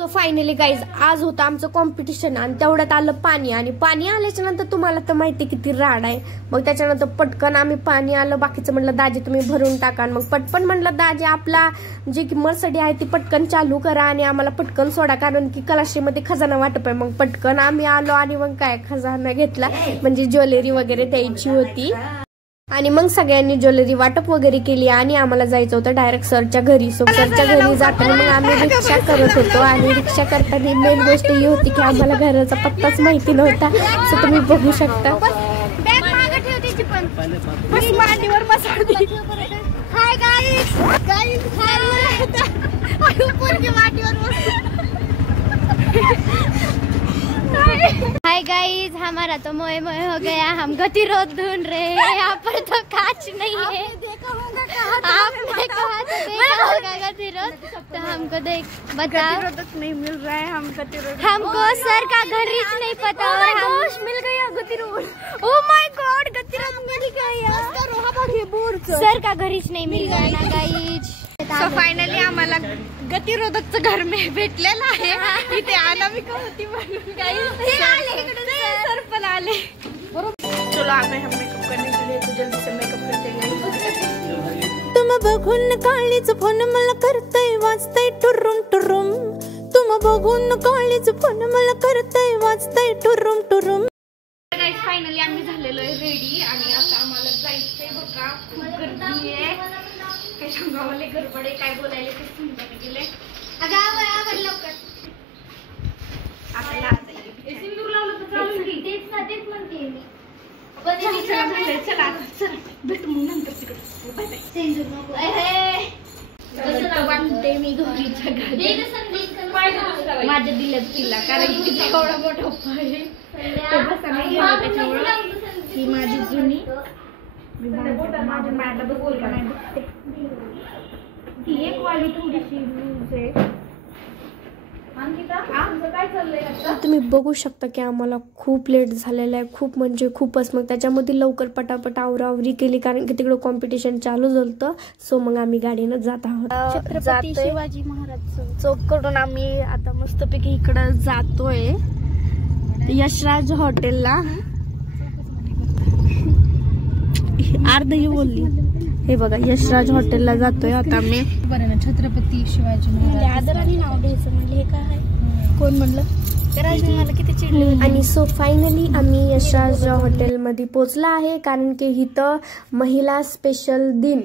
तो finally guys आज होतं आमचं कॉम्पिटिशन आणि तेवढ्यात आलं पाणी आणि पाणी आल्याच्या नंतर तुम्हाला तर माहिती किती राड आहे. मग त्याच्यानंतर पटकन आम्ही पाणी आलं बाकीचं म्हटलं दाजी तुम्ही भरून टाका. मग पटकन म्हटलं दाजी आपला जी की मर्सडी आहे ती पटकन चालू करा आणि आम्हाला पटकन सोडा कारण की कलाशीमध्ये खजाना वाटप आहे. मग पटकन आम्ही आलो आणि मग काय खजाना घेतला म्हणजे ज्वेलरी वगैरे द्यायची होती आणि मग सगळ्यांनी ज्वेलरी वाटप वगैरे केली आणि आम्हाला जायचं होतं डायरेक्ट सरच्या घरी. सो सरच्या घरी जाताना मग आम्ही रिक्षा करत होतो आणि रिक्षा करताना मेन गोष्ट ही होती की आम्हाला घराचा पत्ताच माहिती नव्हता. सो तुम्ही बघू शकता हाय गाइस हमारा तो मोए मोए हो गया. हम गतिरोध ढूंढ रहे हैं. यहाँ पर तो कांच नहीं है. आपने कहा था गतिरोध तो हमको देख बताओ नहीं मिल रहा है. हम गतिरोध हमको सर का घर ही नहीं पता और हम मिल गया गतिरोध. ओह माय गॉड गतिरोध मिल गया. सर का घर ही नहीं मिल रहा ना गाइस. सो फायनली आम्हाला गतिरोधकचं घर में भेटलेलं आहे. इथे अनामिका होती म्हणून सर पण आले. चलो आगे हम मेकअप करने के लिए तो जल्दी से मेकअप करते हैं. तुम बघून काळीच फोन मला करतय वाजतय टुरुम टुरुम. तुम बघून काळीच फोन मला करतय वाजतय टुरुम टुरुम. गाइस फायनली आम्ही झालेलो आहे रेडी आणि आता आम्हाला जायचंय बघा. खूप गर्दी आहे. काय सांगावले गडबडे काय बोलायला ते समजून गेले. लवकर आपल्याला सिंदूर लावलं तर चालून घे. तेच ना तेच म्हणते मी. चला चला भेटू मग नंतर तिकडे. Bye bye. सिंदूर नको कसं बांधते मी घरीच्या घरी. माझ्या दिल्यात तिला कारण की एवढा मोठा पाय तो बसा नाही गेला त्याच्यामुळे ही माझी जुनी माझ्या मायला बघू का नाही बघते. ती एक वाली थोडीशी लूज आहे. काय चाललंय तुम्ही बघू शकता की आम्हाला खूप लेट झालेला आहे. खूप म्हणजे खूपच. मग त्याच्यामध्ये लवकर पटापट आवरावरी केली कारण की तिकडे कॉम्पिटिशन चालू झालं. सो मग आम्ही गाडीनं जात आहोत. छत्रपती शिवाजी महाराज चौक कडून आम्ही आता मस्तपैकी इकडं जातोय यशराज हॉटेलला. अर्ध ही बोलली. हे बघा यशराज हॉटेलला जातोय आता मी. बरं ना छत्रपती शिवाजी महाराज आदराने नाव घ्यायचं म्हणले. हे काय आहे कोण म्हणलं राजनी मला किती चिडली. आणि सो फायनली आम्ही यशराज हॉटेलमध्ये पोचला आहे कारण की इथं महिला स्पेशल दिन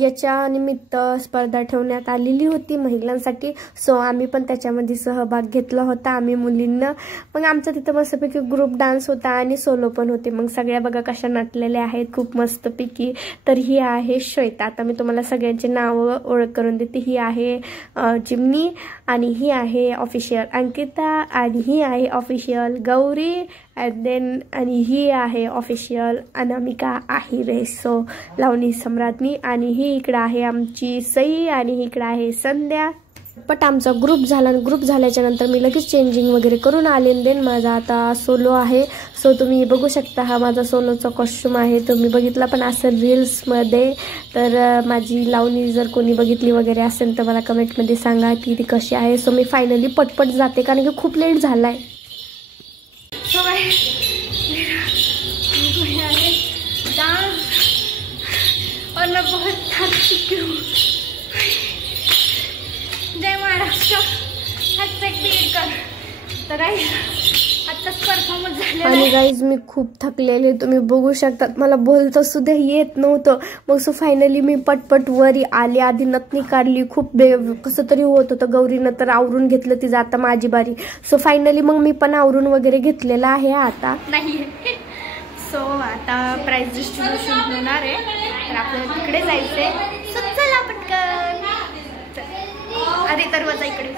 याच्या निमित्त स्पर्धा ठेवण्यात आलेली होती महिलांसाठी. सो आम्ही पण त्याच्यामध्ये सहभाग घेतला होता आम्ही मुलींना. मग आमचा तिथं मस्तपैकी ग्रुप डान्स होता आणि सोलो पण होते. मग सगळ्या बघा कशा नटलेल्या आहेत खूप मस्तपैकी. तर ही आहे श्वेता. आता मी तुम्हाला सगळ्यांचे नाव ओळख करून देते. ही आहे चिमनी आणि ही आहे ऑफिशियल अंकिता आणि ही आहे ऑफिशियल गौरी आणि ही आहे ऑफिशियल अनामिका आहिरे. सो लावणी सम्राज्ञी आणि ही इकडे आहे आमची सई आणि ही इकडे आहे संध्या. पट आमचा ग्रुप झाला. ग्रुप झाल्याच्या नंतर मी लगेच चेंजिंग वगैरे करून आले. देन माझा आता सोलो आहे. सो तुम्ही बघू शकता हा माझा सोलोचा कॉस्ट्यूम आहे. तुम्ही बघितला पण असेल रील्समध्ये. तर माझी लावणी जर कोणी बघितली वगैरे असेल तर मला कमेंटमध्ये सांगा की ती कशी आहे. सो मी फायनली पटपट जाते कारण की खूप लेट झाला आहे. So guys, डांस और मैं बहुत थक चुकी हूँ. जय महाराष्ट्र. तर गाइस आजचाच परफॉर्मन्स झालेला आणि गाईज मी खूप थकलेले तुम्ही बघू शकतात. मला बोलता सुद्धा येत नव्हतं. मग सो फायनली मी पटपट वरी आले. आधी नथनी काढली. खूप कसं तरी होत होतं. गौरीनं तर आवरून घेतलं तिचं. आता माझी बारी. सो फायनली मग मी पण आवरून वगैरे घेतलेलं आहे आता नाही. सो आता प्राइज डिस्ट्रीब्युशन होणार आहे तर आपल्याला तिकडे जायचंय. सो चला पटकन. अरे तर वजा इकडे.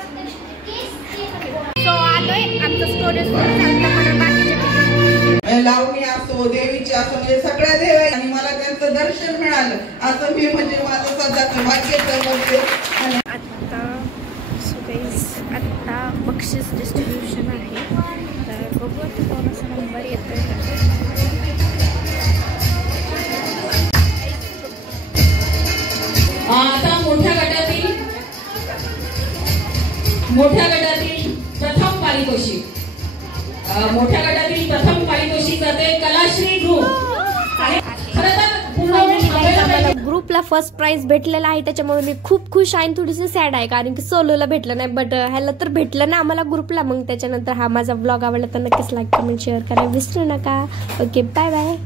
सो आलोय आमचं स्टोरेज लावणी असो देवीची असो म्हणजे सगळ्या देव आणि मला त्यांचं दर्शन मिळालं असं मी म्हणजे माझं सध्याचं भाग्य. आता बक्षीस डिस्ट्रीब्युशन आहे. तर बघू आता कोणाचा नंबर येतोय. आता मोठ्या गटातील मोठ्या गटातील प्रथम पारितोषिक जाते कलाश्री ग्रुप. खरं तर मला ग्रुपला फर्स्ट प्राइज भेटलेला आहे, त्याच्यामुळे मी खूप खुश आहे. थोडीशी सॅड आहे कारण की सोलोला भेटलं नाही, बट ह्याला तर भेटलं ना आम्हाला ग्रुपला. मग त्याच्यानंतर हा माझा ब्लॉग आवडला तर नक्कीच लाईक कमेंट शेअर करायला विसरू नका. Okay, bye bye.